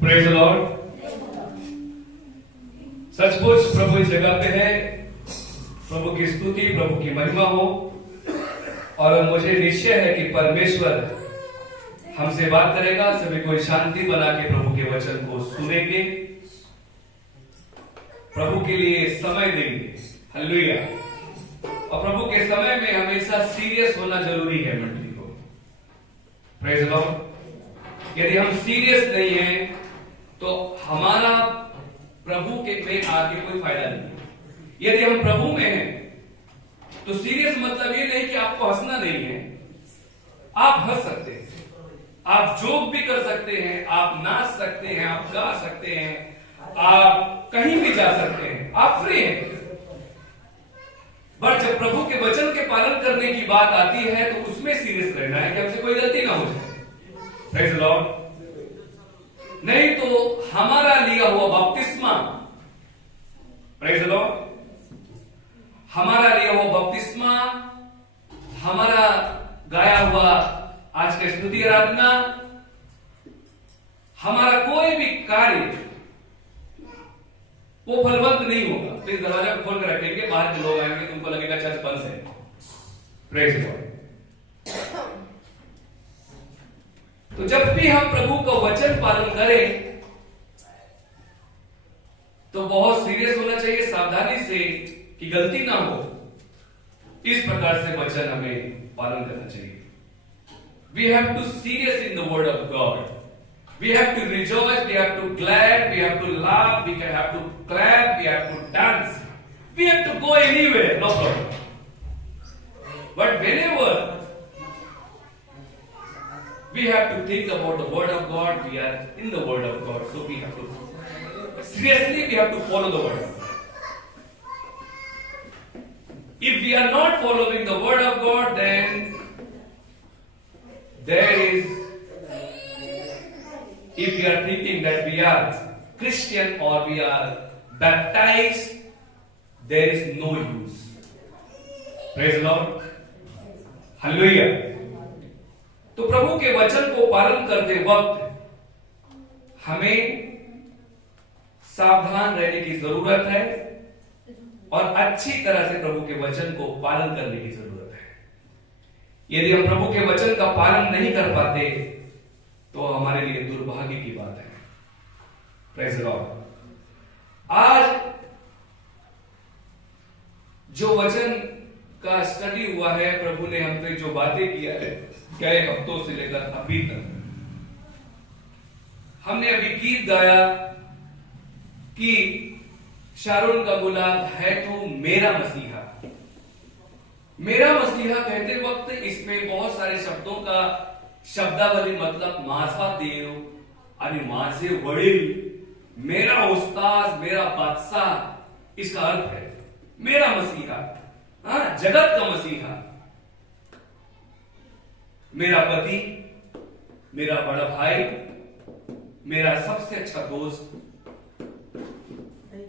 Praise the Lord. सचमुच प्रभु इस जगह पे है। प्रभु की स्तुति, प्रभु की महिमा हो। और मुझे निश्चय है कि परमेश्वर हमसे बात करेगा। सभी को शांति बना के प्रभु के वचन को सुनेंगे, प्रभु के लिए समय देंगे। हालेलुया। और प्रभु के समय में हमेशा सीरियस होना जरूरी है मंडली को। Praise the Lord. यदि हम सीरियस नहीं हैं तो हमारा प्रभु के में आके कोई फायदा नहीं है। यदि हम प्रभु में हैं तो सीरियस मतलब ये नहीं कि आपको हंसना नहीं है। आप हंस सकते हैं, आप जोक भी कर सकते हैं, आप नाच सकते हैं, आप गा सकते हैं, आप कहीं भी जा सकते हैं, आप फ्री हैं। बट जब प्रभु के वचन के पालन करने की बात आती है तो उसमें सीरियस रहना है कि हमसे कोई गलती ना हो जाए। Praise the lord. नहीं तो हमारा लिया हुआ बपतिस्मा, प्रेज द लॉर्ड, हमारा लिया हुआ बपतिस्मा, हमारा गाया हुआ आज का स्तुति आराधना, हमारा कोई भी कार्य वो फलवंत नहीं होगा। प्लीज दरवाजा खोल कर रखेंगे, बाहर के लोग आएंगे, तुमको लगेगा चर्च बंद है। Praise God. तो जब भी हम प्रभु का वचन पालन करें तो बहुत सीरियस होना चाहिए, सावधानी से कि गलती ना हो। इस प्रकार से वचन हमें पालन करना चाहिए। We have to serious in the word of God. We have to rejoice, we have to glad, we have to laugh, we have to clap, we have to dance. We have to go anywhere, no problem. But whenever we have to think about the word of God, we are in the word of God. So we have to seriously, we have to follow the word of God. If we are not following the word of God, then there is, if we are thinking that we are Christian or we are baptized, there is no use. Praise the Lord. Hallelujah. तो प्रभु के वचन को पालन करते वक्त हमें सावधान रहने की जरूरत है और अच्छी तरह से प्रभु के वचन को पालन करने की जरूरत है। यदि हम प्रभु के वचन का पालन नहीं कर पाते तो हमारे लिए दुर्भाग्य की बात है। Praise the Lord. आज जो वचन का स्टडी हुआ है, प्रभु ने हम पे जो बातें किया है कई हफ्तों से लेकर अभी तक, हमने अभी गीत गाया कि शारोन का गुलाब है तो मेरा मसीहा। मेरा मसीहा कहते वक्त इसमें बहुत सारे शब्दों का शब्दावली मतलब माझा देव आणि माझे वडील, मेरा उस्ताद, मेरा बादशाह, इसका अर्थ है मेरा मसीहा, जगत का मसीहा, मेरा पति, मेरा बड़ा भाई, मेरा सबसे अच्छा दोस्त,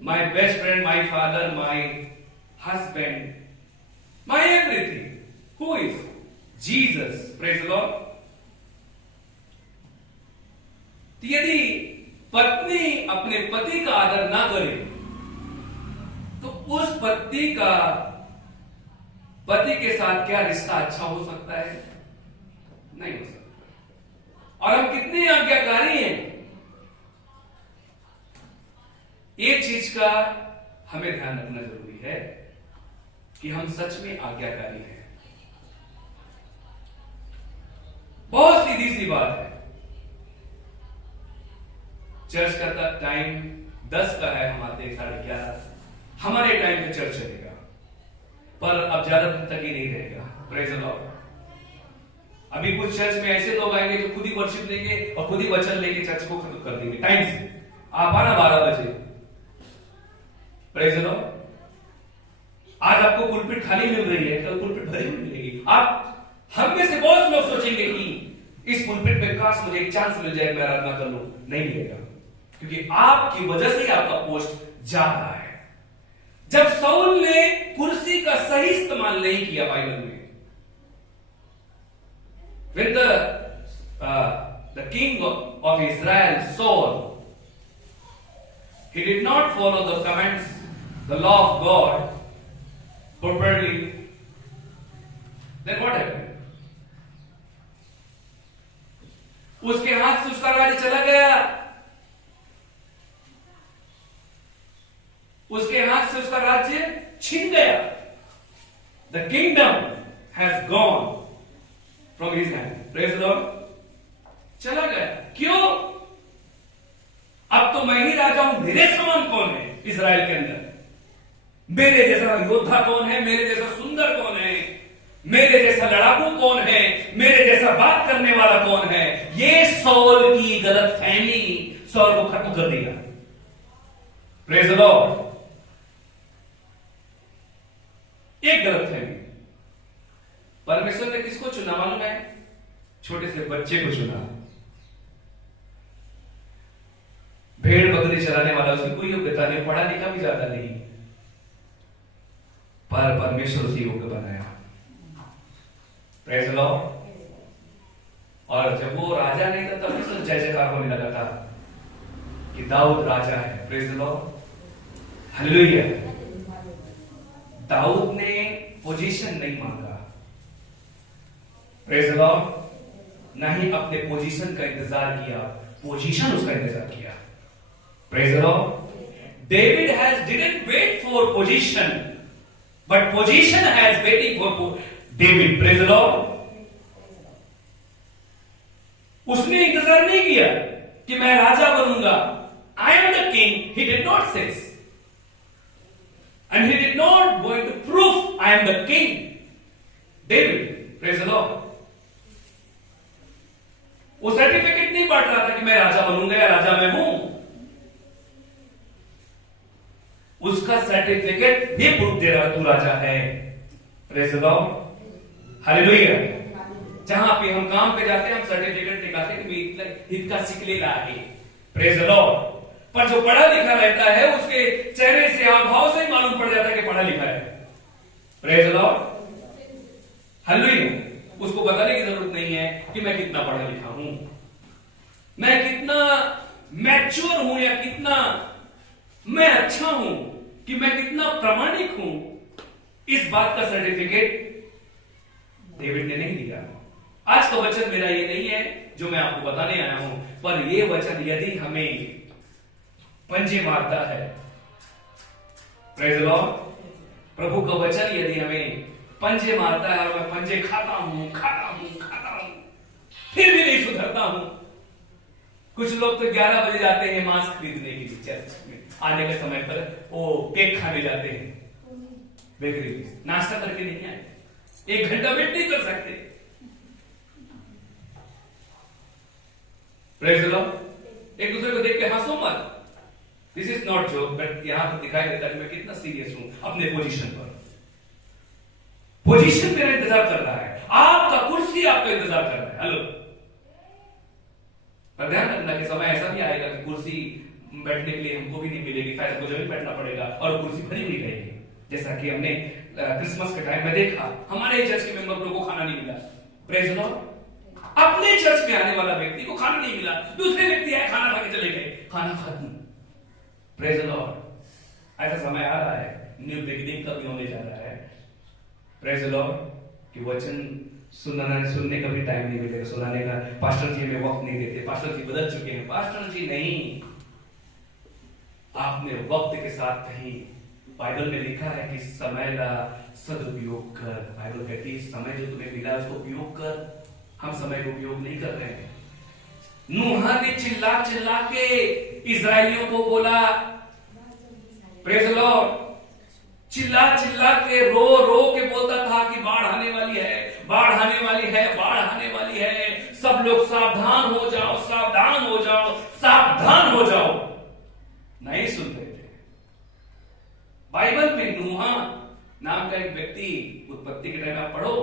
my best friend, my father, my husband, my everything. Who is Jesus? Praise the Lord. यदि पत्नी अपने पति का आदर ना करे तो उस पति का पति के साथ क्या रिश्ता अच्छा हो सकता है? नहीं हो सकता। और हम कितने आज्ञाकारी हैं, एक चीज का हमें ध्यान रखना जरूरी है कि हम सच में आज्ञाकारी हैं। बहुत सीधी सी बात है। चर्च का टाइम 10 का है, हम आते 11:30, हमारे टाइम पे चर्च चलेगा, पर अब ज्यादा दिन तक ही नहीं रहेगा। Praise the Lord. अभी कुछ चर्च में ऐसे लोग आएंगे जो खुद ही वर्शिप लेंगे और खुद ही वचन लेके चर्च को खत्म कर देंगे टाइम से। आप आना 12 बजे। Praise the Lord. आज आपको पुलपिट खाली मिल रही है, कल पुलपिट भरी मिलेगी। आप हम में से बहुत लोग सोचेंगे कि इस पुलपिट में काश मुझे एक चांस मिल जाए, मैं आराधना कर लूं। नहीं मिलेगा, क्योंकि आपकी वजह से ही आपका पोस्ट जा रहा है। जब शाऊल ने कुर्सी का सही इस्तेमाल नहीं किया बाइबल में, when the king of Israel Saul he did not follow the commands, the law of God properly, then what happened? उसके हाथ से उसका राज्य चला गया, उसके हाथ से उसका राज्य छीन गया. The kingdom has gone from his hand. Praise the Lord. चला गया. क्यों? अब तो मैं ही राजा हूं. मेरे समान कौन है इस्राएल के अंदर? मेरे जैसा योद्धा कौन है? मेरे जैसा सुंदर कौन है? मेरे जैसा लड़ाकू कौन है? मेरे जैसा बात करने वाला कौन है? ये सौल की गलतफहमी सौल को खत्म कर दिया. Praise the Lord. एक गलतफहमी. परमेश्वर ने किसको चुना मालूम है? छोटे से बच्चे को चुना. भेड़ बकरी चलाने वाला, उसकी कोई योग्यता नहीं, पढ़ा लिखा भी ज्यादा नहीं, पर परमेश्वर उसे योग्य बनाया. Praise the Lord. और जब वो राजा नहीं था तब भी जय जयकार होने लगा था कि दाऊद राजा है. Praise the lord. हालेलुया. दाऊद ने पोजीशन नहीं मांगा. Praise the lord. नहीं अपने पोजीशन का इंतजार किया, पोजीशन उसका इंतजार किया. Praise the Lord. David didn't wait for position, but position has waiting for David. Praise the Lord. उसने इंतजार नहीं किया कि मैं राजा बनूंगा. I am the king. He did not say, and he did not going to prove I am the king. David, praise the Lord. वो certificate नहीं बांट रहा था कि मैं राजा बनूंगा या राजा मैं हूं. उसका सर्टिफिकेट भी प्रूफ दे रहा तू राजा है. Praise the lord. हालेलुया. जहां पे हम काम पे जाते हैं हम सर्टिफिकेट दिखाते हैं कि इतना सीखलेला है. Praise the lord. पर जो पढ़ा लिखा रहता है उसके चेहरे से हावभाव से ही मालूम पड़ जाता है कि पढ़ा लिखा है. Praise the lord. हालेलुया. उसको बताने की जरूरत नहीं है कि मैं कितना पढ़ा लिखा हूं, मैं कितना मैच्योर हूं, या कितना मैं अच्छा हूं, कि मैं कितना प्रामाणिक हूं. इस बात का सर्टिफिकेट डेविड ने नहीं दिया. आज का वचन मेरा ये नहीं है जो मैं आपको बताने आया हूं, पर यह वचन यदि हमें पंजे मारता है, प्रेज द लॉर्ड, प्रभु का वचन यदि हमें पंजे मारता है और मैं पंजे खाता हूं, फिर भी नहीं सुधरता हूं. कुछ लोग तो 11 बजे जाते हैं मांस खरीदने के लिए चर्च में. आने के समय पर वो केक खाने जाते हैं बेकरी में. नाश्ता करके नहीं आए, 1 घंटा वेट नहीं कर सकते. Praise the Lord. एक दूसरे को देख के हंसो मत. This is not joke, but यहां पर दिखाई देता है कि मैं कितना सीरियस हूं अपने पोजीशन पर. पोजीशन मेरा इंतजार कर रहा है, आपका कुर्सी आपका इंतजार कर रहा है. हेलो. पर ध्यान रखना कि समय ऐसा भी आएगा कि कुर्सी बैठने के लिए हमको भी नहीं मिलेगी, शायद हमको जमीन बैठना पड़ेगा और कुर्सी भरी हुई रहेगी. जैसा कि हमने क्रिसमस के टाइम में देखा, हमारे चर्च के मेंबर लोगों को खाना नहीं मिला. Praise the Lord. अपने चर्च में आने वाला व्यक्ति को खाना नहीं मिला, दूसरे व्यक्ति आए खाना खा के चले गए, खाना खत्म. Praise the Lord. ऐसा समय आ रहा है, न्यू बिगिनिंग का भी होने जा रहा है. Praise the Lord. कि वचन सुनने का भी टाइम नहीं मिलेगा, सुनाने का. पास्टर जी हमें वक्त नहीं देते, पास्टर जी बदल चुके हैं. पास्टर जी नहीं, आपने वक्त के साथ कहीं बाइबल में लिखा है कि समय का सदुपयोग कर. बाइबल कहती है समय जो तुम्हें मिला उसको उपयोग कर. हम समय को उपयोग नहीं कर रहे हैं. नूह ने चिल्ला चिल्ला के इजरायलियों को बोला, प्रेज द लॉर्ड, चिल्ला चिल्ला के रो रो के बोलता था कि बाढ़ आने वाली है, बाढ़ आने वाली है, बाढ़ आने वाली है. सब लोग सावधान हो जाओ, सावधान हो जाओ, सावधान हो जाओ. नहीं सुनते थे. बाइबल में नूह नाम का एक व्यक्ति, उत्पत्ति के टाइम आप पढ़ो,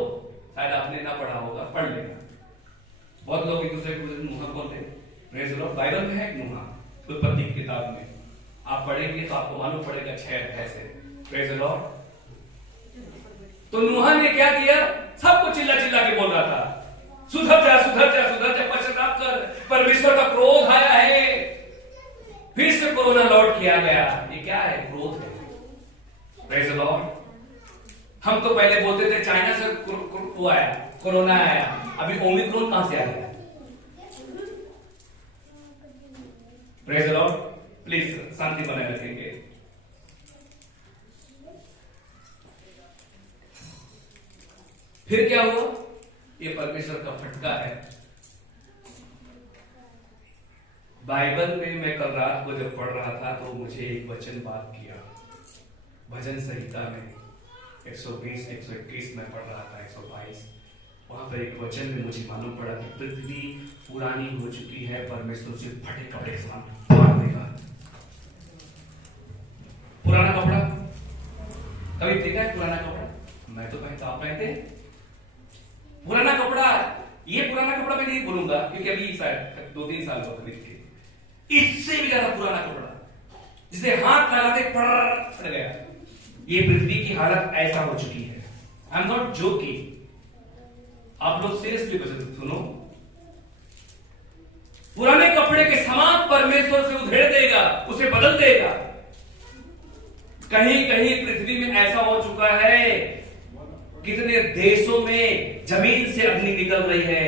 शायद आपने ना पढ़ा होगा, पढ़ लेना. बहुत लोग एक दूसरे को नूह बोलते. Praise the Lord. बाइबल में है नूह, उत्पत्ति की किताब में आप पढ़ेंगे तो आपको मालूम पड़ेगा 6 अध्याय से. Praise the Lord. तो नूह ने क्या किया? सबको चिल्ला चिल्ला के बोल रहा था, सुधर जा, सुधर जा, सुधर जा, पश्चाताप कर, परमेश्वर का क्रोध आया है. फिर से कोरोना लौट किया गया, ये क्या है? ग्रोथ है। Praise the Lord. हम तो पहले बोलते थे चाइना से वो आया, कोरोना आया, अभी ओमिक्रॉन कहां से आ गया? Praise the Lord. प्लीज शांति बनाए रखेंगे। फिर क्या हुआ? ये परमेश्वर का फटका है। बाइबल में मैं कल रात को जब पढ़ रहा था तो मुझे एक वचन बात किया। भजन संहिता में 120, 121 में पढ़ रहा था, 122, वहां पर एक वचन में मुझे मालूम पड़ा कि पृथ्वी पुरानी हो चुकी है, परमेश्वर से फटे कपड़े के समान फाड़ देगा। पुराना कपड़ा कभी देखा है? पुराना कपड़ा मैं तो पहनता, आप पहनते? पुराना कपड़ा, ये पुराना कपड़ा मैं नहीं बोलूंगा क्योंकि अभी शायद 2-3 साल हो खरीद के, इससे भी ज्यादा पुराना कपड़ा जिसे हाथ लगाते फट गया। ये पृथ्वी की हालत ऐसा हो चुकी है। आई एम नॉट जोकिंग, आप लोग सीरियसली सुनो। पुराने कपड़े के समान परमेश्वर से उधेड़ देगा, उसे बदल देगा। कहीं कहीं पृथ्वी में ऐसा हो चुका है, कितने देशों में जमीन से अग्नि निकल रही है,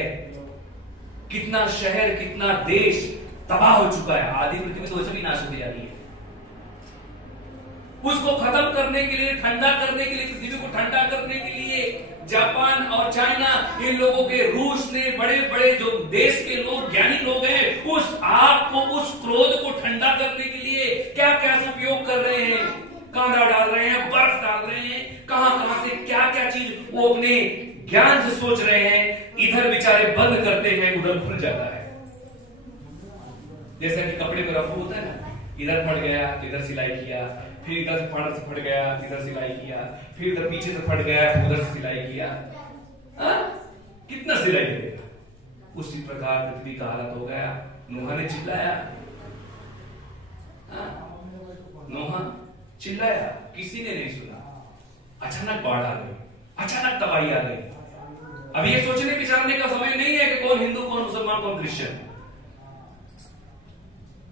कितना शहर, कितना देश तबाह हो चुका है। आधी पृथ्वी तो वैसे भी नाश होती जा रही है। उसको खत्म करने के लिए, ठंडा करने के लिए, पृथ्वी को ठंडा करने के लिए जापान और चाइना, इन लोगों के, रूस ने, बड़े बड़े जो देश के लोग, ज्ञानी लोग हैं, उस आग को, उस क्रोध को ठंडा करने के लिए क्या क्या उपयोग कर रहे हैं? कांदा डाल रहे हैं, बर्फ डाल रहे हैं, कहां कहां से क्या क्या चीज वो अपने ज्ञान से सोच रहे हैं। इधर बेचारे बंद करते हैं, उधर खुल जाता है। जैसा कि कपड़े को रफू होता है ना, इधर फट गया, इधर सिलाई किया, फिर इधर से फट गया, इधर सिलाई किया, फिर इधर पीछे से फट गया, उधर से सिलाई किया। कितना सिलाई करेगा? उसी प्रकार पृथ्वी का हालत हो गया। नोहा ने चिल्लाया, नोहा चिल्लाया, किसी ने नहीं सुना। अचानक बाढ़ आ गई, अचानक तबाही आ गई। अब ये सोचने विचारने का समय नहीं है कि कौन हिंदू, कौन मुसलमान, कौन क्रिश्चियन।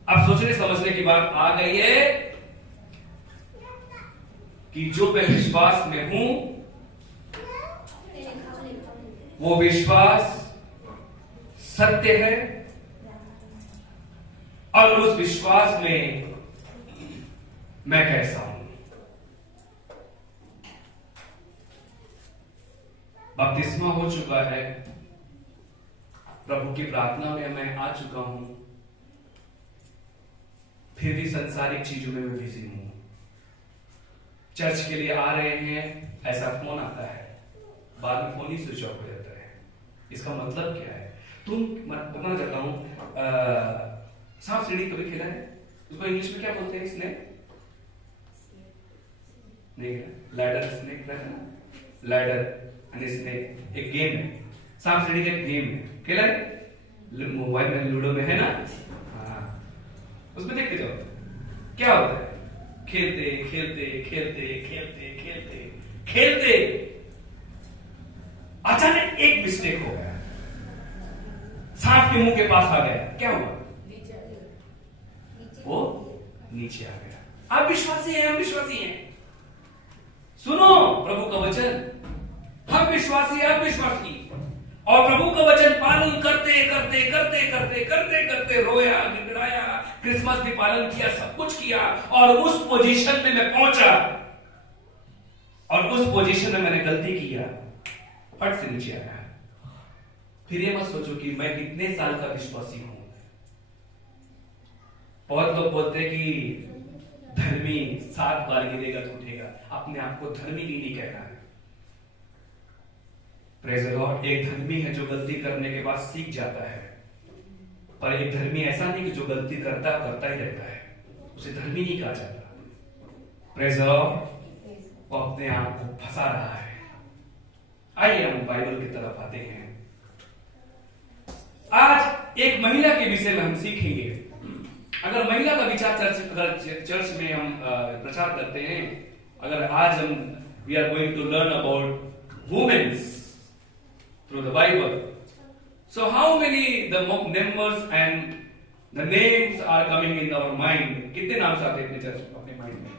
अब सोचने समझने की बात आ गई है कि जो मैं विश्वास में हूं, वो विश्वास सत्य है, और उस विश्वास में मैं कैसा हूं। बपतिस्मा हो चुका है, प्रभु की प्रार्थना में मैं आ चुका हूं, फिर भी संसारिक चीजों में मैं बिजी हूं। चर्च के लिए आ रहे हैं, ऐसा फोन आता है, बाद में फोन ही स्विच ऑफ हो जाता है। इसका मतलब क्या है? मैं बताना चाहता हूं, सांप सीढ़ी कभी खेला है? उसको इंग्लिश में क्या बोलते हैं? स्नेक नहीं, लैडर, स्नेक रहता, लैडर एंड स्नेक एक गेम है, सांप सीढ़ी का एक गेम है, खेला है मोबाइल में, लूडो में है ना? हाँ, उसमें देखते जाओ क्या होता है। खेलते खेलते खेलते खेलते खेलते खेलते अचानक एक मिस्टेक हो गया, सांप के मुंह के पास आ गया। क्या हुआ? वो नीचे आ गया। आप विश्वासी हैं, हम विश्वासी हैं। सुनो प्रभु का वचन, हम विश्वासी, आप विश्वासी, और प्रभु का वचन पालन करते करते करते करते करते करते रोया, गिड़गिड़ाया, क्रिसमस भी पालन किया, सब कुछ किया, और उस पोजीशन में मैं पहुंचा, और उस पोजीशन में मैंने गलती किया, फट से नीचे आया। फिर ये मत सोचो कि मैं कितने साल का विश्वासी हूं। बहुत लोग बोलते हैं कि धर्मी 7 बार गिरेगा तो उठेगा। अपने आप को धर्मी नहीं कहना है। Praise the Lord. एक धर्मी है जो गलती करने के बाद सीख जाता है, पर एक धर्मी ऐसा नहीं कि जो गलती करता ही रहता है, उसे धर्मी नहीं कहा जाता। Praise the Lord. वो अपने आप को फंसा रहा है। आइए हम बाइबल की तरफ आते हैं। आज एक महिला के विषय में हम सीखेंगे। अगर महिला का विचार चर्च में हम प्रचार करते हैं, अगर आज हम we are going to learn about womens through the Bible, so how many the members and The names are coming in our mind. कितने नाम आते हैं अपने चर्च अपने माइंड में?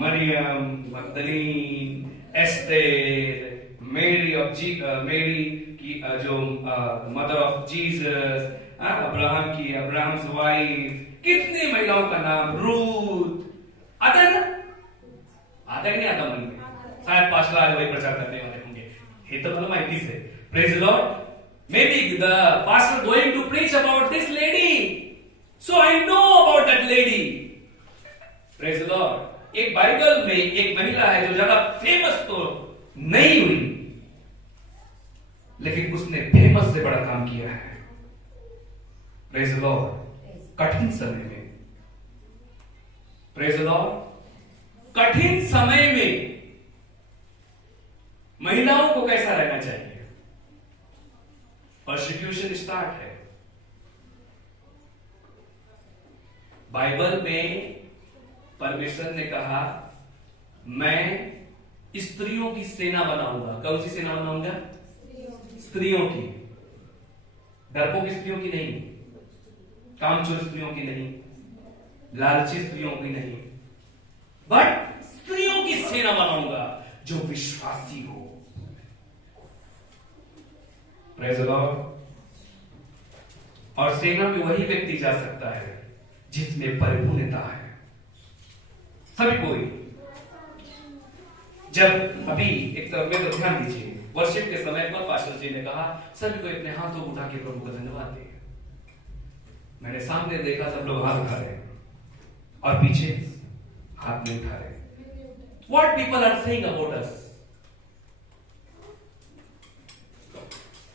मरियम, मगदलीन, एस्तेर, मेरी की जो mother of Jesus, Abraham wife, कितनी महिलाओं का नाम, रूथ, आता है ना? आता है कि नहीं आता मन में? शायद पास्टर आज वही प्रचार करने वाले होंगे, ये तो मतलब माहिती से। Praise the Lord. Maybe the pastor going to preach about this lady, so I know about that lady. Praise the Lord. एक बाइबल में एक महिला है जो ज्यादा फेमस तो नहीं हुई, लेकिन उसने फेमस से बड़ा काम किया है। Praise the Lord. कठिन समय में, Praise the Lord. कठिन समय में महिलाओं को कैसा रहना चाहिए? परसिक्यूशन स्टार्ट है। बाइबल में परमेश्वर ने कहा, मैं स्त्रियों की सेना बनाऊंगा। कौन सी सेना बनाऊंगा? स्त्रियों की। डरपोक स्त्रियों की नहीं, कामचोर स्त्रियों की नहीं, लालची स्त्रियों की नहीं, बट स्त्रियों की सेना बनाऊंगा जो विश्वासी हो। Praise the Lord. और सेना में वही व्यक्ति जा सकता है जिसमें परिपूर्णता है। सभी कोई, जब अभी एक तरफ में तो ध्यान दीजिए, वर्शिप के समय पर पास्टर जी ने कहा सभी को अपने हाथों उठा के प्रभु को धन्यवाद दें। मैंने सामने देखा सब लोग हाथ उठा रहे और पीछे हाथ नहीं उठा रहे। What people are saying about us?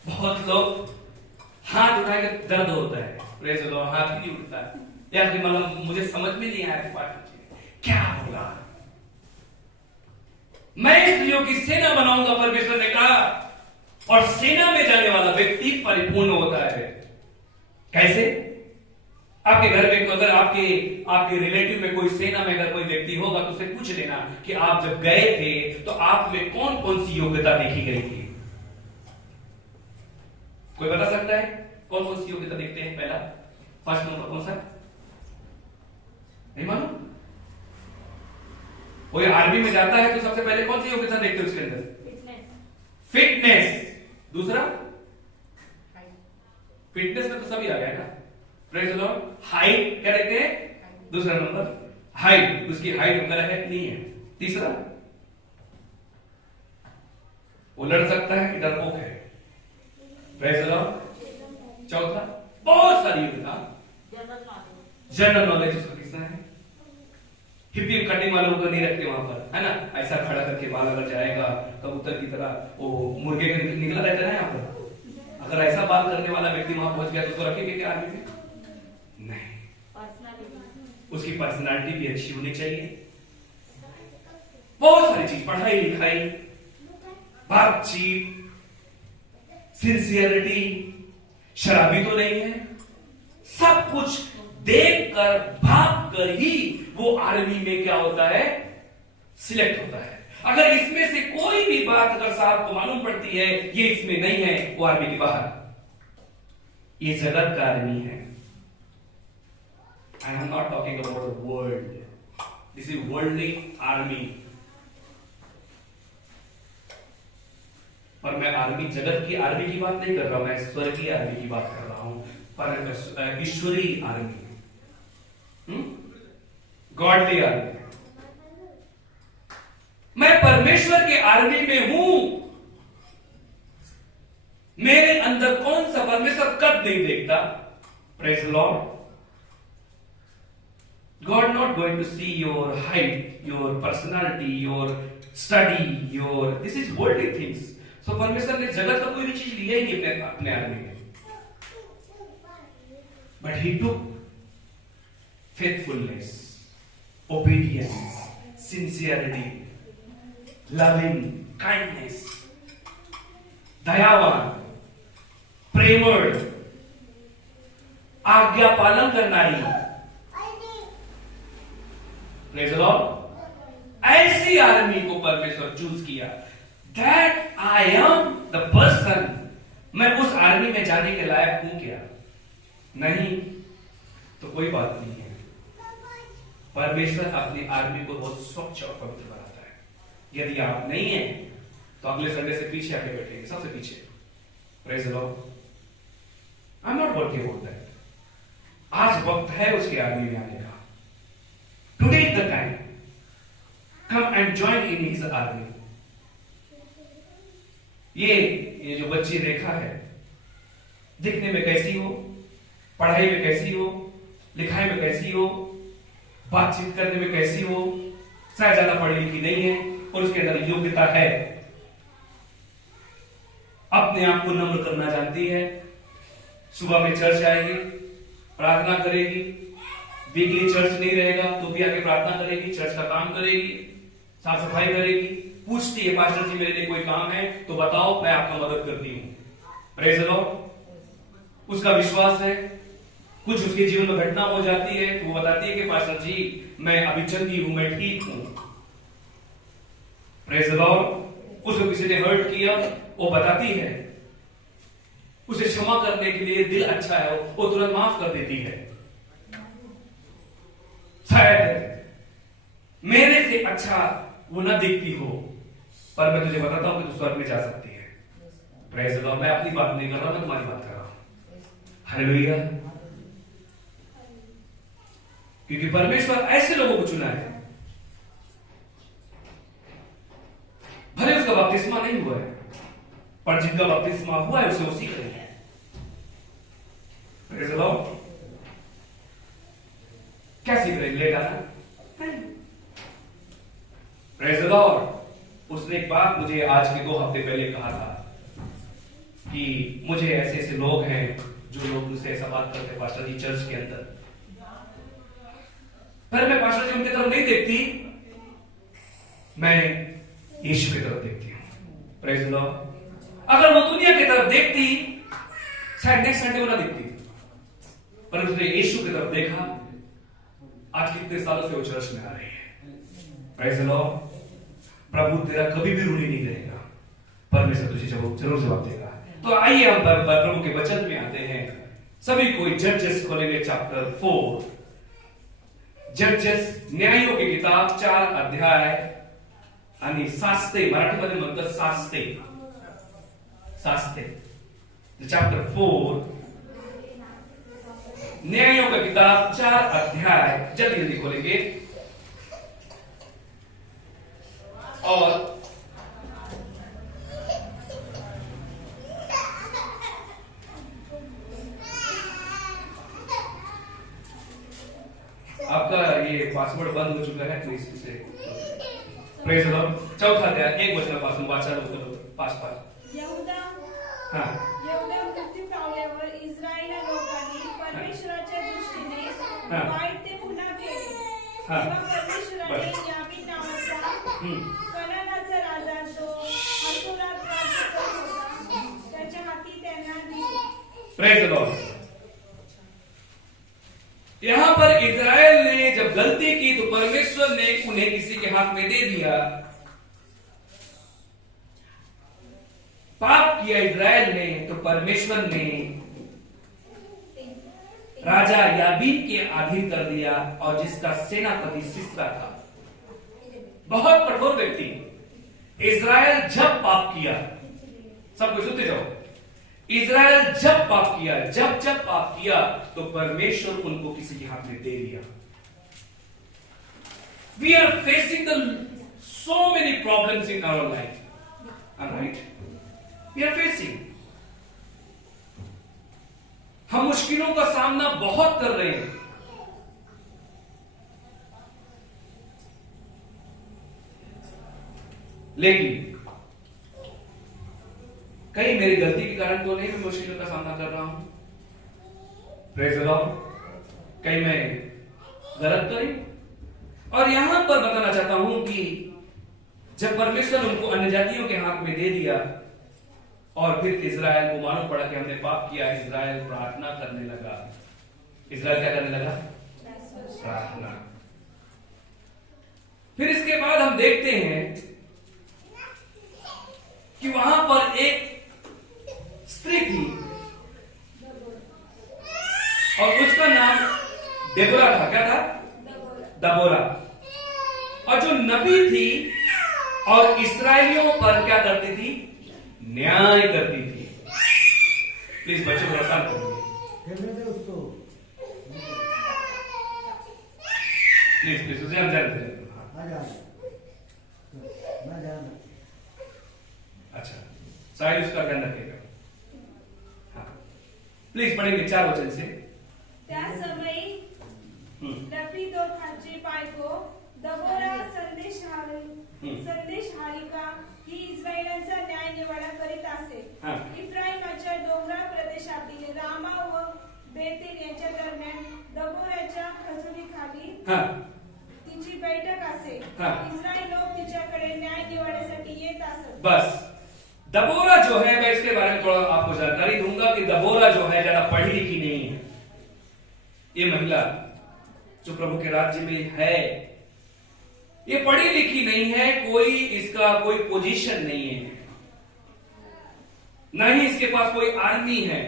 बहुत लोग हाथ उठा के दर्द होता है, प्रेज़ द लॉर्ड, हाथ ही नहीं उठता है, या फिर मतलब मुझे समझ में नहीं आया क्या होगा। मैं स्त्रियों की सेना बनाऊंगा, परमेश्वर ने कहा, और सेना में जाने वाला व्यक्ति परिपूर्ण होता है। कैसे? आपके घर में अगर आपके रिलेटिव में कोई सेना में अगर कोई व्यक्ति होगा तो उसे पूछ लेना कि आप जब गए थे तो आप में कौन कौन सी योग्यता देखी गई थी। कोई बता सकता है कौन कौन सी योग्यता देखते हैं? पहला फर्स्ट नंबर कौन सा? नहीं मालूम? कोई आर्मी में जाता है तो सबसे पहले कौन सी योग्यता देखते हैं उसके अंदर? फिटनेस। दूसरा, फिटनेस में तो सभी आ गया ना, प्रेज़ द लॉर्ड। हाइट क्या देखते हैं? दूसरा नंबर हाइट, उसकी हाइट वगैरह है नहीं है। तीसरा, वो लड़ सकता है कि डरपोक है, प्रेज़ द लॉर्ड। चौथा, बहुत सारी योग्यता, जनरल नॉलेज उसका कितना है। हिप्पी कटिंग वालों को नहीं रखते वहां पर, है ना, ऐसा खड़ा करके बाल अगर जाएगा कबूतर की तरह, वो मुर्गे का निकला रहता है यहाँ पर, अगर ऐसा बाल करने वाला व्यक्ति वहां पहुंच गया तो उसको रखेंगे क्या आर्मी में? नहीं। उसकी पर्सनालिटी भी अच्छी होनी चाहिए, बहुत सारी चीज, पढ़ाई लिखाई, बातचीत, सिंसियरिटी, शराबी तो नहीं है, सब कुछ देखकर भागकर ही वो आर्मी में क्या होता है? सिलेक्ट होता है। अगर इसमें से कोई भी बात अगर साहब को मालूम पड़ती है ये इसमें नहीं है, वो आर्मी के बाहर। ये जगत का आर्मी है। I am not talking about the world, this is worldly army. और मैं आर्मी, जगत की आर्मी की बात नहीं कर रहा हूं, मैं स्वर्गीय आर्मी की बात कर रहा हूं, पर ईश्वरीय आर्मी, गॉडली आर्मी। मैं परमेश्वर के आर्मी में हूं। मेरे अंदर कौन सा परमेश्वर कब नहीं देखता? Praise the Lord. God not going to see your height, your personality, your study, this is worldly things. So परमेश्वर ने जगत का कोई भी चीज लिया ही नहीं अपने आर्मी में, but he took faithfulness, obedience, sincerity, loving, kindness, दयावान, प्रेमळ, आज्ञा पालन करनारी, प्रेज़ द लॉर्ड। ऐसी आर्मी को परमेश्वर चूज किया। That I am the person. मैं उस आर्मी में जाने के लायक हूं क्या? नहीं तो कोई बात नहीं है। परमेश्वर अपनी आर्मी को बहुत स्वच्छ और पवित्र बनाता है। यदि आप नहीं है तो अगले संडे से पीछे आके बैठेंगे, सबसे पीछे। Praise the Lord. I am not working about that. आज वक्त है उसके आर्मी में आने का। Today is the time. Come and join in his army. ये जो बच्ची रेखा है, दिखने में कैसी हो, पढ़ाई में कैसी हो, लिखाई में कैसी हो, बातचीत करने में कैसी हो, शायद ज्यादा पढ़ी लिखी नहीं है और उसके अंदर योग्यता है, अपने आप को नम्र करना जानती है, सुबह में चर्च आएगी, प्रार्थना करेगी, वीकली चर्च नहीं रहेगा तो भी आके प्रार्थना करेगी, चर्च का काम करेगी, साफ सफाई करेगी, पूछती है पास्टर जी मेरे लिए कोई काम है तो बताओ, मैं आपका मदद करती हूं। Praise the Lord. उसका विश्वास है। कुछ उसके जीवन में घटना हो जाती है तो वो बताती है कि पास्टर जी मैं अभी चंगी हूं, मैं ठीक हूं। Praise the Lord. उसको किसी ने हर्ट किया, वो बताती है, उसे क्षमा करने के लिए दिल अच्छा है, वो तुरंत माफ कर देती है। शायद मेरे से अच्छा वो ना दिखती हो, पर मैं तुझे बताता हूं कि तू स्वर्ग में जा सकती है। Praise the Lord. मैं अपनी बात नहीं कर रहा, मैं तुम्हारी बात कर रहा हूं। हालेलुया। क्योंकि परमेश्वर ऐसे लोगों को चुना है, भले उसका बपतिस्मा नहीं हुआ है, पर जिनका बपतिस्मा हुआ है उसे उसी करेंगे। Praise the Lord. क्या सीख रहे? ले गाना। Praise the Lord. उसने एक बात मुझे आज के 2 हफ्ते पहले कहा था कि मुझे ऐसे ऐसे लोग हैं जो लोग मुझसे ऐसा बात करते हैं पास्टर जी चर्च के अंदर, पर मैं पास्टर जी उनकी तरफ नहीं देखती, मैं यीशु की तरफ देखती हूं। Praise the Lord. अगर वो दुनिया की तरफ देखती शायद नेक्स्ट संडे वो ना दिखती, पर उसने यीशु की तरफ देखा। आज कितने सालों से वो चर्च में आ रही है। Praise the Lord. प्रभु तेरा कभी भी ऋणी नहीं रहेगा, परमेश्वर तुझे जरूर जवाब देगा। तो आइए हम प्रभु के वचन में आते हैं। सभी कोई जजेस खोलेंगे चैप्टर 4। जजेस न्यायों की किताब 4 अध्याय आणि शास्ते, मराठीमध्ये म्हणतात शास्ते, शास्ते। चैप्टर 4 न्यायों की किताब 4 अध्याय जल्दी जल्दी खोलेंगे। और आपका ये पासवर्ड बंद हो चुका है, प्लीज इसे प्रेज द लॉर्ड। चौथा अध्याय 1 वचनापासून वाचा लवकर 5 यहूदा हां मृत्यू पावल्यावर इस्रायल लोकांनी परमेश्वराच्या दृष्टीने वाईट ते पुन्हा केले। तेव्हा परमेश्वराने याबीन नावाचा कनानाचा राजा जो हासोरात राज्य करत होता त्याच्या हाती त्यांना दिले। Praise the Lord. यहां पर इस्राएल ने जब गलती की तो परमेश्वर ने उन्हें किसी के हाथ में दे दिया। पाप किया इस्राएल ने तो परमेश्वर ने राजा याबीन के अधीन कर दिया, और जिसका सेनापति सिसरा था। बहुत कठोर व्यक्ति। इस्राएल जब पाप किया, सब कुछ सुनते जाओ, इस्राएल जब पाप किया, जब पाप किया तो परमेश्वर उनको किसी के हाथ में दे दिया। We are facing the so many problems in our life. All right? We are facing. हम मुश्किलों का सामना बहुत कर रहे हैं, लेकिन कहीं मेरी गलती के कारण तो नहीं मैं मुश्किलों का सामना कर रहा हूं। Praise the Lord. कहीं मैं गलत तो नहीं। और यहां पर बताना चाहता हूं कि जब परमेश्वर उनको अन्य जातियों के हाथ में दे दिया और फिर इजराइल को मालूम पड़ा कि हमने पाप किया, इजराइल प्रार्थना करने लगा। इजराइल क्या करने लगा? प्रार्थना। फिर इसके बाद हम देखते हैं कि वहां पर एक स्त्री थी और उसका नाम डेबोरा था। क्या था? दबोरा। और जो नबी थी और इस्राएलियों पर क्या करती थी? न्याय करती थी। प्लीज बच्चों को आसान करिए, प्लीज उसे हम जानते हैं। अच्छा, साहिल उसका ध्यान रखेगा। हाँ, प्लीज पढ़ेंगे 4 वचन से। त्या समयी लपिदोथाची बायको दबोरा संदेशहारिका ही इस्रायलांचा न्याय निवाडा करीत असे। इफ्राईमाच्या डोंगराळ प्रदेशातील रामा व बेतेल यांच्या दरम्यान दबोराच्या खजुरीखाली तिची बैठक असे। इस्रायल लोक तिच्याकडे न्याय निवाड्यासाठी येत असत। बस दबोरा जो है, मैं इसके बारे में थोड़ा आपको जानकारी दूंगा कि दबोरा जो है ज्यादा पढ़ी लिखी नहीं है। ये महिला जो प्रभु के राज्य में है, ये पढ़ी लिखी नहीं है, कोई इसका कोई पोजीशन नहीं है, ना ही इसके पास कोई आर्मी है,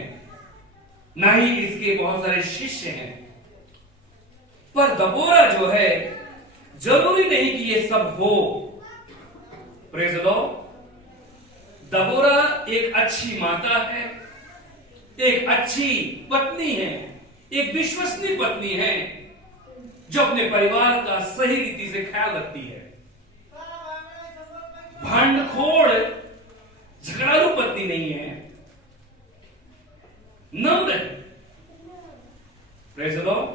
ना ही इसके बहुत सारे शिष्य हैं। पर दबोरा जो है, जरूरी नहीं कि ये सब हो। Praise the Lord. दबोरा एक अच्छी माता है, एक अच्छी पत्नी है, एक विश्वसनीय पत्नी है जो अपने परिवार का सही रीति से ख्याल रखती है। भांडखोर झगड़ालू पत्नी नहीं है, नम्र है। Praise the Lord.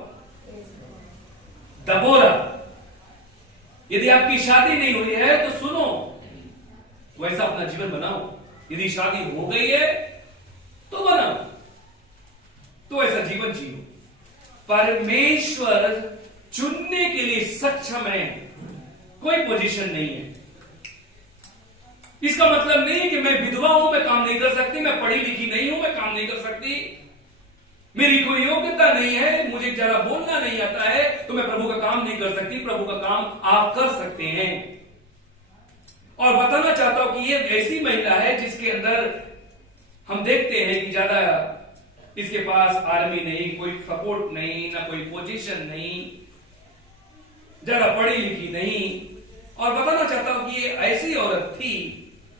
दबोरा, यदि आपकी शादी नहीं हुई है तो सुनो, वैसा अपना जीवन बनाओ। यदि शादी हो गई है तो बनाओ, तो ऐसा जीवन जियो। परमेश्वर चुनने के लिए सक्षम है, कोई पोजीशन नहीं है। इसका मतलब नहीं कि मैं विधवा हूं, मैं काम नहीं कर सकती, मैं पढ़ी लिखी नहीं हूं, मैं काम नहीं कर सकती, मेरी कोई योग्यता नहीं है, मुझे ज्यादा बोलना नहीं आता है, तो मैं प्रभु का काम नहीं कर सकती। प्रभु का काम आप कर सकते हैं। और बताना चाहता हूं कि ये ऐसी महिला है जिसके अंदर हम देखते हैं कि ज्यादा इसके पास आर्मी नहीं, कोई सपोर्ट नहीं, ना कोई पोजीशन नहीं, ज्यादा पढ़ी लिखी नहीं। और बताना चाहता हूं कि ये ऐसी औरत थी,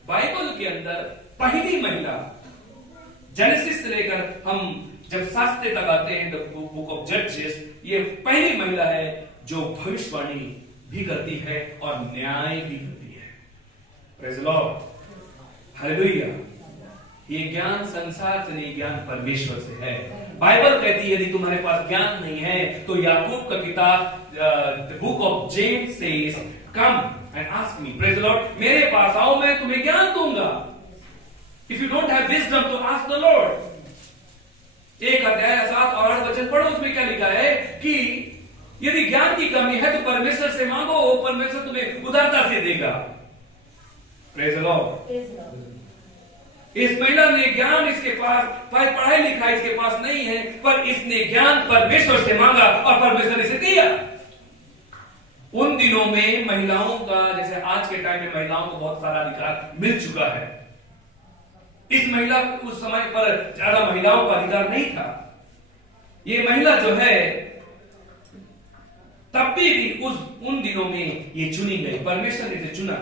बाइबल के अंदर पहली महिला। जेनेसिस से लेकर हम जब शास्त्र तक आते हैं, बुक ऑफ जजेस, ये पहली महिला है जो भविष्यवाणी भी करती है और न्याय भी करती है। Praise the lord, hallelujah. ये ज्ञान संसार से नहीं, ज्ञान परमेश्वर से है। बाइबल कहती है यदि तुम्हारे पास ज्ञान नहीं है तो याकूब का किताब the book of James says come and ask me. Praise the Lord. मेरे पास आओ, मैं तुम्हें ज्ञान दूंगा। If you don't have wisdom तो आस्क द लॉर्ड। 1 अध्याय 7 और 8 वचन पढ़ो, उसमें क्या लिखा है कि यदि ज्ञान की कमी है तो परमेश्वर से मांगो, परमेश्वर तुम्हें उदारता से देगा। Praise the Lord. इस महिला ने ज्ञान, इसके पास पढ़ाई लिखाई इसके पास नहीं है, पर इसने ज्ञान परमेश्वर से मांगा और परमेश्वर ने इसे दिया। उन दिनों में महिलाओं का, जैसे आज के टाइम में महिलाओं को बहुत सारा अधिकार मिल चुका है, इस महिला उस समय पर ज्यादा महिलाओं का अधिकार नहीं था। ये महिला जो है तब भी उन दिनों में ये चुनी गई, परमेश्वर ने इसे चुना।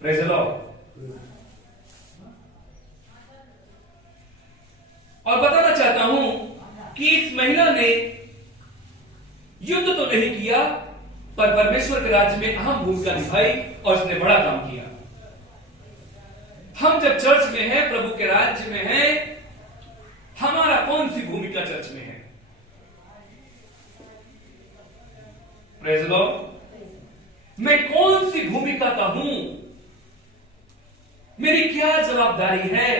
Praise the Lord. और बताना चाहता हूं कि इस महिला ने युद्ध तो नहीं किया, पर परमेश्वर के राज्य में अहम भूमिका निभाई और उसने बड़ा काम किया। हम जब चर्च में हैं, प्रभु के राज्य में हैं, हमारा कौन सी भूमिका चर्च में है? Praise the Lord. मैं कौन सी भूमिका का हूं? मेरी क्या जवाबदारी है?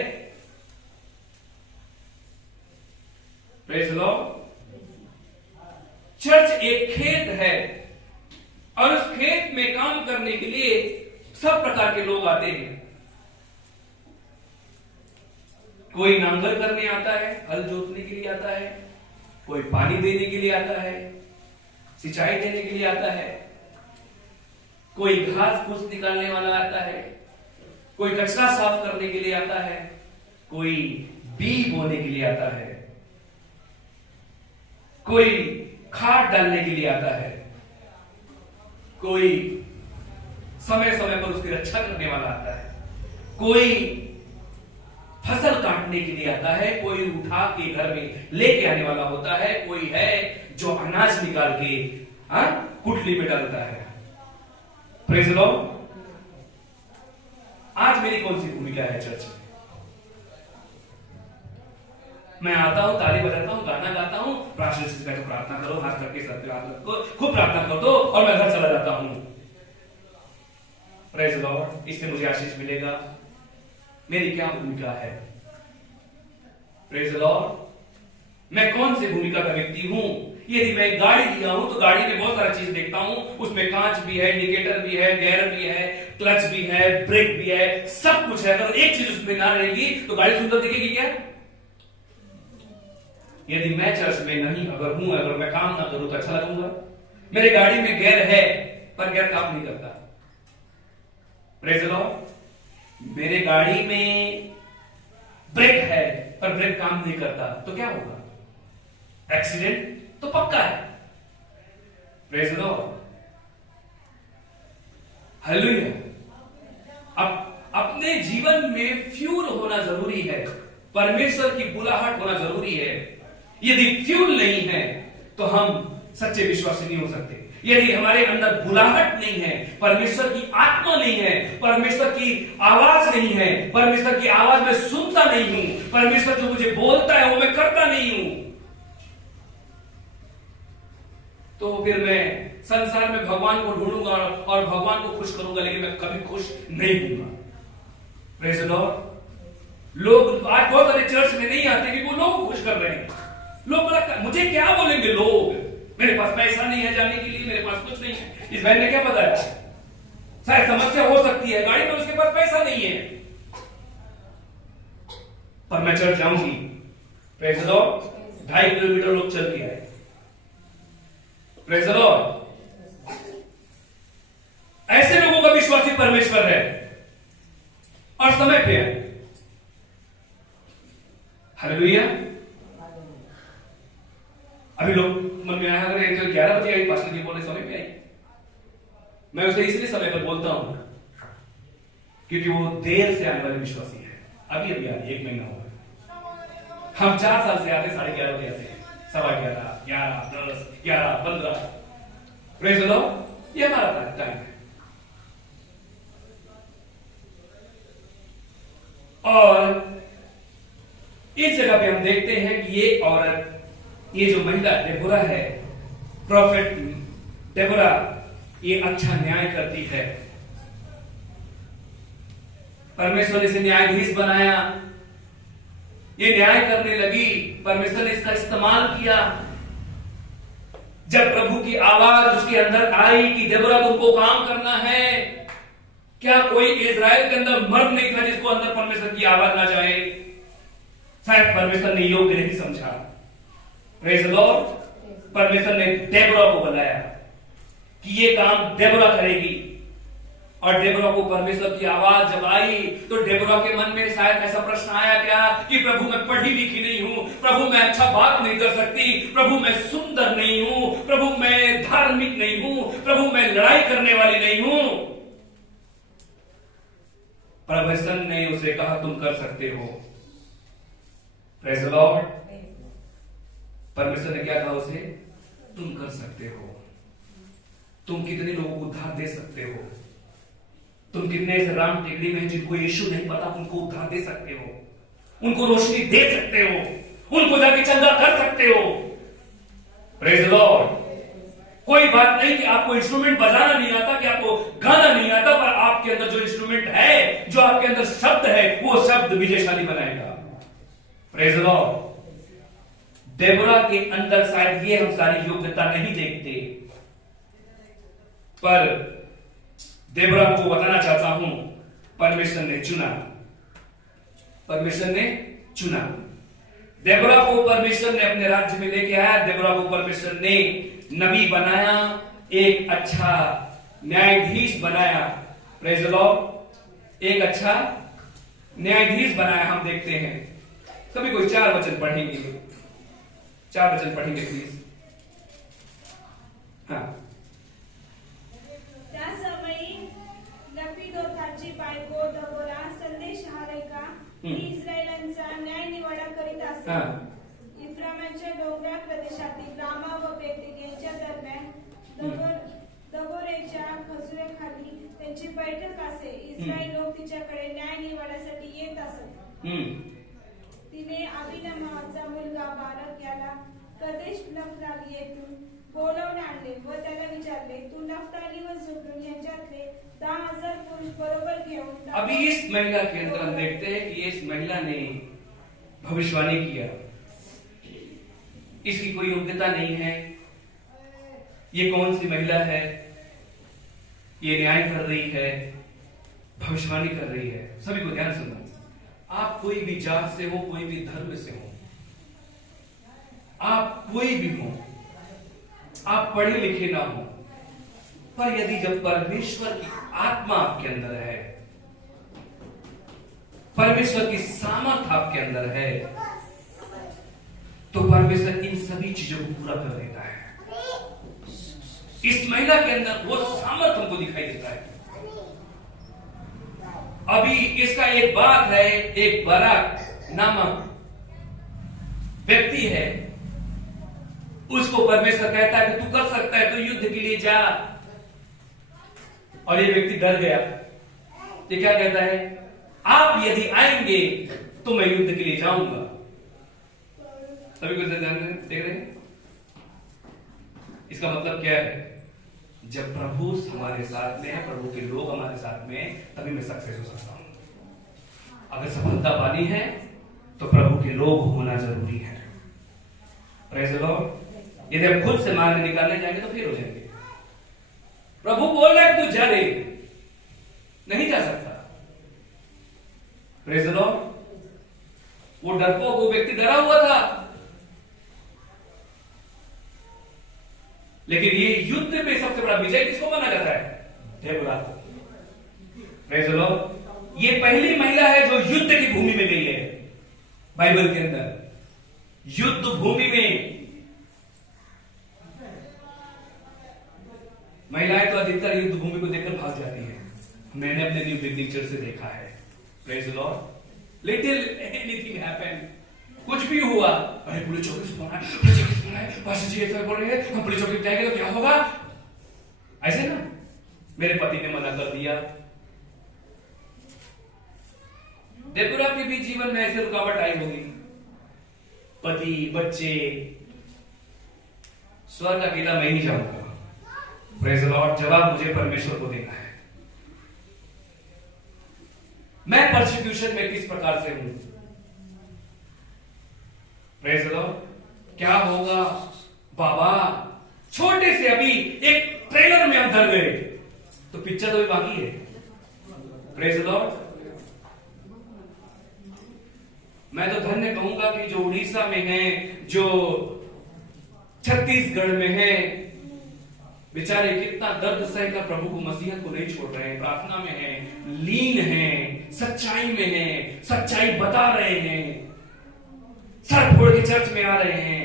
Praise the Lord. चर्च एक खेत है और उस खेत में काम करने के लिए सब प्रकार के लोग आते हैं। कोई नांगर करने आता है, हल जोतने के लिए आता है, कोई पानी देने के लिए आता है, सिंचाई देने के लिए आता है, कोई घास फूस निकालने वाला आता है, कोई कचरा साफ करने के लिए आता है, कोई बीज बोने के लिए आता है। कोई खाद डालने के लिए आता है, कोई समय समय पर उसकी रक्षा करने वाला आता है, कोई फसल काटने के लिए आता है, कोई उठा के घर में लेके आने वाला होता है, कोई है जो अनाज निकाल के कुटली में डालता है। Praise the Lord. आज मेरी कौन सी भूमिका है चर्च में? मैं आता हूं, ताली बजाता हूं, गाना गाता हूं, प्रार्थना से बैठकर प्रार्थना करो, हाथ रख के सर पे हाथ रखो, खूब प्रार्थना कर दो और मैं घर चला जाता हूं। Praise the Lord. इससे मुझे आशीष मिलेगा। मेरी क्या भूमिका है? Praise the Lord. मैं कौन सी भूमिका का व्यक्ति हूं? यदि मैं गाड़ी लिया हूं तो गाड़ी में बहुत सारा चीज देखता हूं, उसमें कांच भी है, इंडिकेटर भी है, गियर भी है, क्लच भी है, ब्रेक भी है, सब कुछ है। अगर एक चीज उसमें ना रहेगी तो गाड़ी सुंदर दिखेगी क्या? यदि मैं चर्च में नहीं अगर मैं काम ना करूं तो अच्छा लगूंगा? मेरे गाड़ी में गियर है पर गियर काम नहीं करता। Praise the Lord. मेरे गाड़ी में ब्रेक है पर ब्रेक काम नहीं करता तो क्या होगा? एक्सीडेंट तो पक्का है। Praise the lord. हालेलुया। अब अपने जीवन में फ्यूल होना जरूरी है, परमेश्वर की बुलाहट होना जरूरी है। यदि फ्यूल नहीं है तो हम सच्चे विश्वासी नहीं हो सकते। यदि हमारे अंदर बुलाहट नहीं है, परमेश्वर की आत्मा नहीं है, परमेश्वर की आवाज नहीं है, परमेश्वर की आवाज में सुनता नहीं हूं, परमेश्वर जो मुझे बोलता है वो मैं करता नहीं हूं, तो फिर मैं संसार में भगवान को ढूंढूंगा और भगवान को खुश करूंगा, लेकिन मैं कभी खुश नहीं होऊंगा। Praise the Lord. लोग आज बहुत सारे चर्च में नहीं आते कि वो लोग खुश कर रहे हैं। लोग बोला मुझे क्या बोलेंगे लोग, मेरे पास पैसा नहीं है जाने के लिए, मेरे पास कुछ नहीं है। इस बहन ने क्या बताया? शायद समस्या हो सकती है, गाड़ी में उसके पास पैसा नहीं है, पर मैं चर्च जाऊंगी। Praise the Lord. 2.5 किलोमीटर लोग चल के आए। Praise the Lord. ऐसे लोगों का विश्वासी परमेश्वर है और समय पे है। हालेलुया। अभी लोग मन में आया अगर 11 बजे आई, पास्टर जी बोले समय पे आई। मैं उसे इसलिए समय पर बोलता हूं क्योंकि वो देर से आने वाले विश्वासी है। अभी अभी आई, 1 महीना हुआ। हम 4 साल से आते 11:30 बजे आते हैं, 11:15, 11, 10, 11, 15। Praise the Lord. ये हमारा टाइम है। और इस जगह पे हम देखते हैं कि ये औरत, ये जो महिला डेबोरा है, प्रॉफेट डेबोरा, ये अच्छा न्याय करती है। परमेश्वर ने इसे न्यायाधीश बनाया, ये न्याय करने लगी, परमेश्वर ने इसका इस्तेमाल किया। जब प्रभु की आवाज उसके अंदर आई कि डेबोरा तुमको काम करना है, क्या कोई इज़राइल के अंदर मर्द नहीं था जिसको अंदर परमेश्वर की आवाज ना जाए? शायद परमेश्वर ने योग्य नहीं समझा। Praise the Lord. परमेश्वर ने डेबोरा को बुलाया कि ये काम डेबोरा करेगी, और डेबोरा को परमेश्वर की आवाज जब आई तो डेबोरा के मन में शायद ऐसा प्रश्न आया क्या कि प्रभु मैं पढ़ी लिखी नहीं हूं, प्रभु मैं अच्छा बात नहीं कर सकती, प्रभु मैं सुंदर नहीं हूं, प्रभु मैं धार्मिक नहीं हूं, प्रभु मैं लड़ाई करने वाली नहीं हूं। परमेश्वर ने उसे कहा तुम कर सकते हो। Praise the Lord. परमेश्वर ने क्या कहा उसे? तुम कर सकते हो। तुम कितने लोगों को उद्धार दे सकते हो? तुम कितने ऐसे राम टेकड़ी में जिनको यीशु नहीं पता, उनको उद्धार दे सकते हो, उनको रोशनी दे सकते हो, उनको जाके चंगा कर सकते हो। Praise the Lord. कोई बात नहीं कि आपको इंस्ट्रूमेंट बजाना नहीं आता, कि आपको गाना नहीं आता, पर आपके अंदर जो इंस्ट्रूमेंट है, जो आपके अंदर शब्द है, वो शब्द विजयशाली बनाएगा। Praise the Lord. डेबोरा के अंदर शायद ये हम सारी योग्यता नहीं देखते, पर डेबोरा को बताना चाहता हूं, परमेश्वर ने चुना। परमेश्वर ने चुना। डेबोरा को परमेश्वर ने अपने राज्य में लेके आया। डेबोरा को परमेश्वर ने नबी बनाया, एक अच्छा न्यायाधीश बनाया। Praise the Lord. एक अच्छा न्यायाधीश बनाया। हम देखते हैं, सभी कोई 4 वचन पढ़ेंगे, 4 वचन पढ़ेंगे प्लीज। हा इफ्राईमच्या डोंगराळ प्रदेशातील रामा व बेतेल यांच्या दरम्यान दबोरेच्या खजुराखाली त्यांची बैठक असे. इस्रायल लोक तिच्याकडे न्याय निवाड्यासाठी येत असत. तिने अभिनमाचा मुलगा बारक याला प्रदेश नफ्ताली येथून बोलावून आणले व त्याला विचारले, तू नफ्ताली व झुबूलून यांच्यातले 10,000 पुरुष बरोबर घेऊन. अभी इस महिला के अंदर हम देखते हैं कि इस महिला ने भविष्यवाणी किया. इसकी कोई योग्यता नहीं है. ये कौन सी महिला है? ये न्याय कर रही है, भविष्यवाणी कर रही है. सभी को ध्यान सुनना. आप कोई भी जात से हो, कोई भी धर्म से हो, आप कोई भी हो, आप पढ़े लिखे ना हो, पर यदि जब परमेश्वर की आत्मा आपके अंदर है, परमेश्वर की सामर्थ आपके अंदर है, तो परमेश्वर इन सभी चीजों को पूरा कर देता है. इस महिला के अंदर वो सामर्थ हमको दिखाई देता है. अभी इसका एक बात है, एक बराक नामक व्यक्ति है, उसको परमेश्वर कहता है कि तू कर सकता है, तू युद्ध के लिए जा. और ये व्यक्ति डर गया. ये क्या कहता है? आप यदि आएंगे तो मैं युद्ध के लिए जाऊंगा. सभी को देख रहे हैं? इसका मतलब क्या है? जब प्रभु हमारे साथ में है, प्रभु के लोग हमारे साथ में है, तभी मैं सक्सेस हो सकता हूं. अगर सफलता पानी है तो प्रभु के लोग होना जरूरी है. Praise the Lord. यदि हम खुद से मार्ग निकालने जाएंगे तो फिर हो जाएंगे. प्रभु बोल रहा है तू जा रे, नहीं जा सकता. Praise the Lord. वो डरपोक, वो व्यक्ति डरा हुआ था, लेकिन ये युद्ध में सबसे बड़ा विजय किसको माना जाता है? देवरा को. Praise the Lord. ये पहली महिला है जो युद्ध की भूमि में गई है बाइबल के अंदर. युद्ध भूमि में महिलाएं तो अधिकतर युद्ध भूमि को देखकर भाग जाती है. मैंने अपने न्यू बिगनिंग चर्च से देखा है. Praise the Lord. Little anything happened, कुछ भी हुआ, अरे पुलिस चौकी से फोन है, पुलिस चौकी से फोन है, पास्टर जी ऐसा बोल रहे हैं, हम पुलिस चौकी जाएंगे तो क्या होगा? ऐसे ना. मेरे पति ने मना कर दिया. देवपुरा के भी जीवन में ऐसे रुकावट आई होगी. पति, बच्चे, स्वर्ग अकेला मैं ही जाऊंगा. Praise the Lord. जवाब मुझे परमेश्वर को देना है. मैं परसिक्यूशन में किस प्रकार से हूं? Praise the Lord. क्या होगा बाबा? छोटे से अभी एक ट्रेलर में हम डर गए, तो पिक्चर तो भी बाकी है. Praise the Lord. मैं तो धन्य कहूंगा कि जो उड़ीसा में है, जो छत्तीसगढ़ में है, बेचारे कितना दर्द सहकर प्रभु को, मसीहत को नहीं छोड़ रहे हैं. प्रार्थना में है, लीन है, सच्चाई में है, सच्चाई बता रहे हैं, सर फोड़ के चर्च में आ रहे हैं,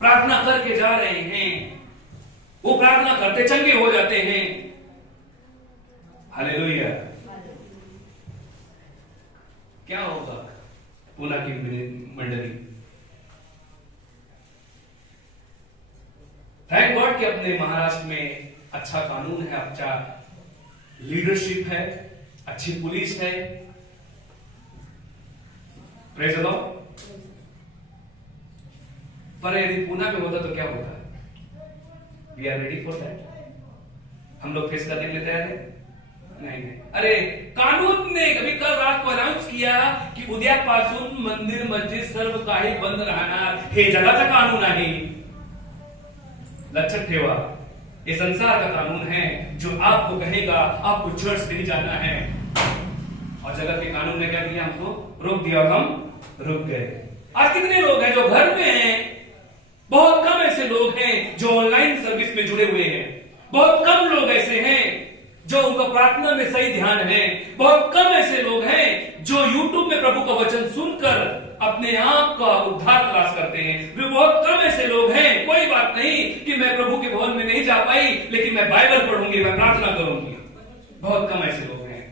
प्रार्थना करके जा रहे हैं. वो प्रार्थना करते चंगे हो जाते हैं. हालेलुया. क्या होगा पूना की मंडली? थैंक गॉड कि अपने महाराष्ट्र में अच्छा कानून है, अच्छा लीडरशिप है, अच्छी पुलिस है. Praise the lord. पर यदि पूना में होता तो क्या होता? We are ready for that. हम लोग फेस करने के लिए तैयार है? नहीं. अरे कानून ने कभी कल रात को अनाउन्स किया की उद्यापासून मंदिर मस्जिद सर्व काही बंद राहणार. हे जगाचा कानून आहे. लक्षात ठेवा, ये संसार का कानून है जो आपको कहेगा आपको चर्च नहीं जाना है. और जगत के कानून ने क्या किया? हमको रोक दिया और हम रुक गए. आज कितने लोग हैं जो घर में हैं? बहुत कम ऐसे लोग हैं जो ऑनलाइन सर्विस में जुड़े हुए हैं. बहुत कम लोग ऐसे हैं जो उनका प्रार्थना में सही ध्यान है. बहुत कम ऐसे लोग हैं जो YouTube में प्रभु का वचन सुनकर अपने आप का उद्धार तलाश करते हैं. वे बहुत कम ऐसे लोग हैं. कोई बात नहीं कि मैं प्रभु के भवन में नहीं जा पाई, लेकिन मैं बाइबल पढ़ूंगी, मैं प्रार्थना करूंगी. बहुत कम ऐसे लोग हैं.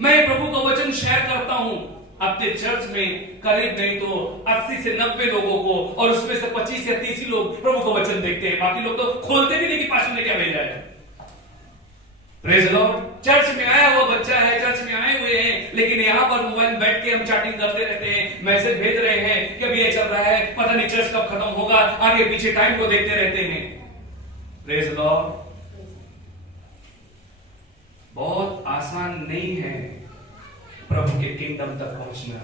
मैं प्रभु का वचन शेयर करता हूं, अपने चर्च में करीब नहीं तो 80 से 90 लोगों को, और उसमें से 25 या 30 ही लोग प्रभु को वचन देखते हैं, बाकी लोग तो खोलते भी नहीं कि पास्टर ने क्या भेजा है। Praise the Lord. चर्च में आया हुआ बच्चा है, चर्च में आए हुए हैं, लेकिन यहाँ पर मोबाइल बैठ के हम चैटिंग करते रहते हैं, मैसेज भेज रहे हैं कि अभी ये चल रहा है, पता नहीं चर्च कब खत्म होगा, आगे पीछे टाइम को देखते रहते हैं। Praise the Lord. बहुत आसान नहीं है प्रभु के किंगडम तक पहुंचना,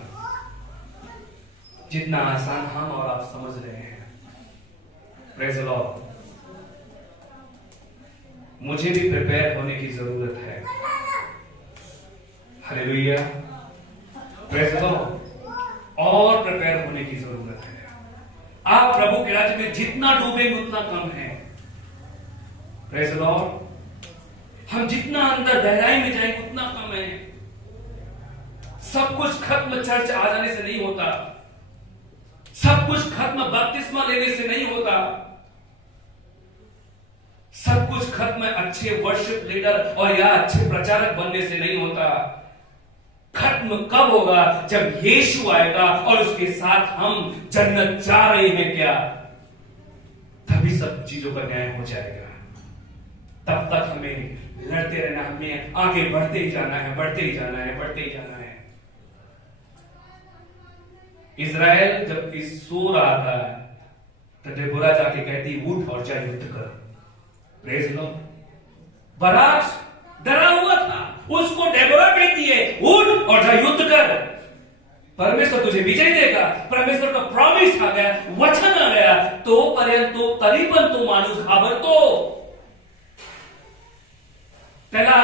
जितना आसान हम और आप समझ रहे हैं। Praise the Lord. मुझे भी प्रिपेयर होने की जरूरत है। हालेलुया। Praise the Lord. और प्रिपेयर होने की जरूरत है। आप प्रभु के राज्य में जितना डूबेंगे उतना कम है। Praise the Lord. हम जितना अंदर गहराई में जाएंगे उतना कम है। सब कुछ खत्म चर्च आ जाने से नहीं होता, सब कुछ खत्म बपतिस्मा लेने से नहीं होता, सब कुछ खत्म अच्छे वर्शिप लीडर और या अच्छे प्रचारक बनने से नहीं होता। खत्म कब होगा? जब यीशु आएगा और उसके साथ हम जन्नत जा रहे हैं क्या, तभी सब चीजों का न्याय हो जाएगा। तब तक हमें लड़ते रहना, हमें आगे बढ़ते ही जाना है, बढ़ते ही जाना है, बढ़ते ही जाना है। इज़राइल जब सो रहा था तो डेबोरा जाके कहती उठ और जा युद्ध कर। प्रेज लो। बाराक डरा हुआ था, उसको डेबोरा कहती है उठ और जा युद्ध कर, परमेश्वर तुझे विजय देगा। परमेश्वर का प्रॉमिस आ गया, वचन आ गया, तो पर्यंत तरीपन तो मानुस घाबरतो। त्याला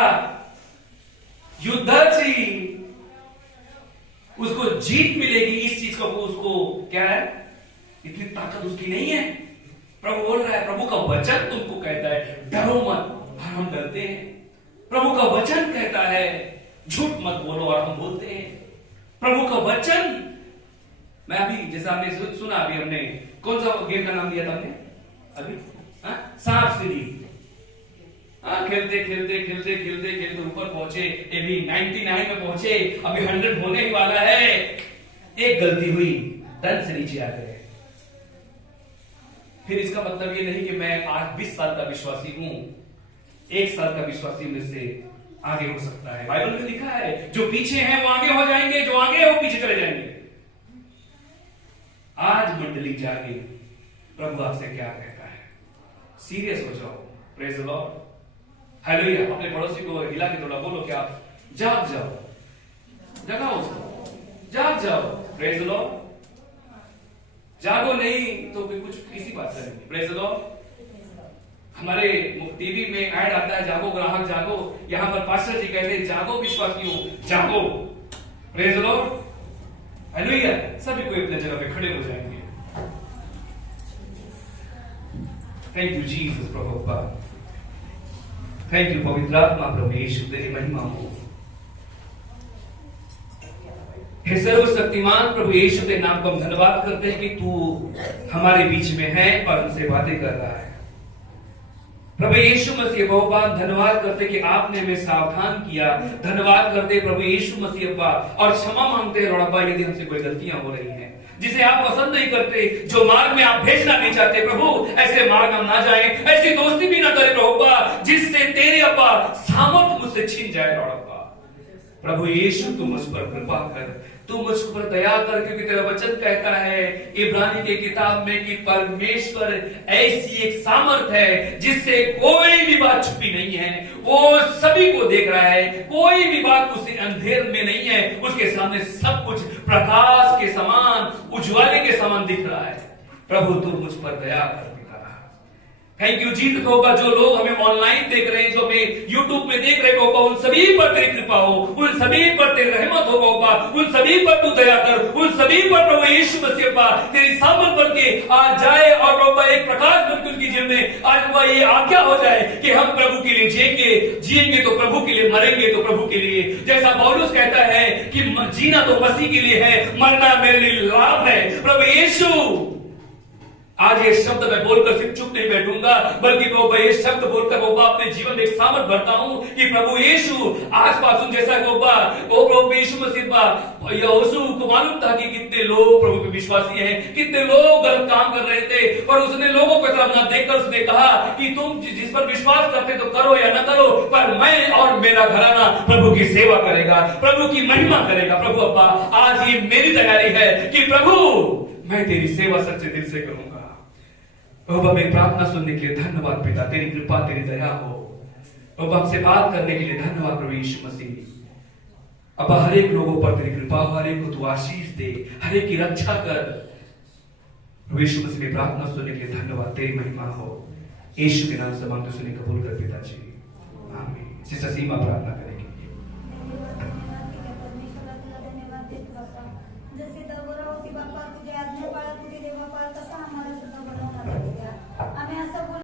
युद्धाची उसको जीत मिलेगी, इस चीज का वो उसको क्या है, इतनी ताकत उसकी नहीं है। प्रभु बोल रहा है, प्रभु का वचन तुमको कहता है डरो मत, और हम डरते हैं। प्रभु का वचन कहता है झूठ मत बोलो, और हम बोलते हैं। प्रभु का वचन, मैं अभी जैसा आपने सुना, अभी हमने कौन सा गेम का नाम दिया था हमने अभी, सांप सीढ़ी। खेलते खेलते खेलते खेलते खेलते ऊपर पहुंचे, अभी 99 में पहुंचे, अभी 100 होने ही वाला है। एक गलती हुई, डन से नीचे आ गए। फिर इसका मतलब ये नहीं कि मैं आज 20 साल का विश्वासी हूं, 1 साल का विश्वासी में से आगे हो सकता है। बाइबल में लिखा है जो पीछे हैं वो आगे हो जाएंगे, जो आगे हो पीछे चले जाएंगे। आज मंडली जागे, प्रभु आपसे क्या कहता है, सीरियस हो जाओ। Praise the lord. हालेलुया। अपने पड़ोसी को हिला के थोड़ा बोलो कि आप जाग जाओ, जगाओ उसको, जाग जाओ। Praise the Lord. जागो नहीं तो फिर कुछ किसी बात करेंगे। Praise the Lord. हमारे टीवी में ऐड आता है जागो ग्राहक जागो, यहां पर पास्टर जी कहते हैं जागो विश्वासियों जागो। Praise the lord. हालेलुया। सभी कोई अपने जगह पे खड़े हो जाएंगे। Thank you Jesus Prabhu. Thank you पवित्र आत्मा प्रभु यीशु, तेरी महिमा हो। हे सर्वशक्तिमान प्रभु यीशु के नाम को हम धन्यवाद करते हैं कि तू हमारे बीच में है और हमसे बातें कर रहा है। प्रभु यीशु मसीह बहुत बार धन्यवाद करते कि आपने हमें सावधान किया। धन्यवाद करते प्रभु यीशु मसीह अब्बा, और क्षमा मांगते हैं लौड़ा अब्बा यदि हमसे कोई गलतियां हो रही हैं जिसे आप पसंद नहीं करते, जो मार्ग में आप भेजना नहीं चाहते प्रभु, ऐसे मार्ग हम ना जाए, ऐसी दोस्ती भी ना करें प्रभु अब्बा जिससे तेरे अब्बा सामर्थ मुझसे छीन जाए लौड़ा अब्बा। प्रभु यीशु तू मुझ पर कृपा कर, तू मुझ पर दया कर, क्योंकि तेरा वचन कहता है इब्रानी के किताब में कि परमेश्वर ऐसी एक सामर्थ है जिससे कोई भी बात छुपी नहीं है, वो सभी को देख रहा है, कोई भी बात उससे अंधेर में नहीं है, उसके सामने सब कुछ प्रकाश के समान, उज्ज्वले के समान दिख रहा है। प्रभु तू मुझ पर दया कर। थैंक यू जीसस होगा, जो लोग हमें ऑनलाइन देख रहे हैं, जो हमें यूट्यूब में देख रहे होगा, उन सभी पर तेरी कृपा हो, उन सभी पर तेरी रहमत होगा, उन सभी पर तू दया कर, उन सभी पर प्रभु यीशु मसीह तेरी सामर्थ बन के आज जाए, और प्रभु एक प्रकाश बन के उनकी जीवन में आज वह ये आज्ञा हो जाए कि हम प्रभु के लिए जिएंगे तो प्रभु के लिए, मरेंगे तो प्रभु के लिए। जैसा पौलुस कहता है कि जीना तो मसीह के लिए है, मरना मेरे लिए लाभ है। प्रभु यीशु आज ये शब्द मैं बोलकर सिर्फ चुप नहीं बैठूंगा, बल्कि प्रभु ये शब्द बोलकर प्रभु अपने जीवन में एक सामर्थ भरता हूं कि प्रभु यीशु आज पासून जैसा प्रभु यीशु मसीह यहोशू को मालूम था कि कितने लोग प्रभु पे विश्वासी हैं, कितने लोग गलत काम कर रहे थे, पर उसने लोगों को तरफ न देखकर उसने कहा कि तुम जिस पर विश्वास करते तो करो या न करो, पर मैं और मेरा घराना प्रभु की सेवा करेगा, प्रभु की महिमा करेगा। प्रभु अब्बा, आज ये मेरी तैयारी है कि प्रभु मैं तेरी सेवा सच्चे दिल से करूंगा। प्रभु मेरी प्रार्थना सुनने के लिए धन्यवाद पिता, तेरी कृपा तेरी दया हो। प्रभु हमसे बात करने के लिए धन्यवाद प्रभु यीशु मसीह। अब हर एक लोगों पर तेरी कृपा हो, हर एक को तू आशीष दे, हर एक की रक्षा कर। प्रभु यीशु मसीह की प्रार्थना सुनने के लिए धन्यवाद, तेरी महिमा हो। यीशु के नाम से मांगते सुने कबूल कर पिताजी, आमीन। सिस्टर सीमा प्रार्थना करें।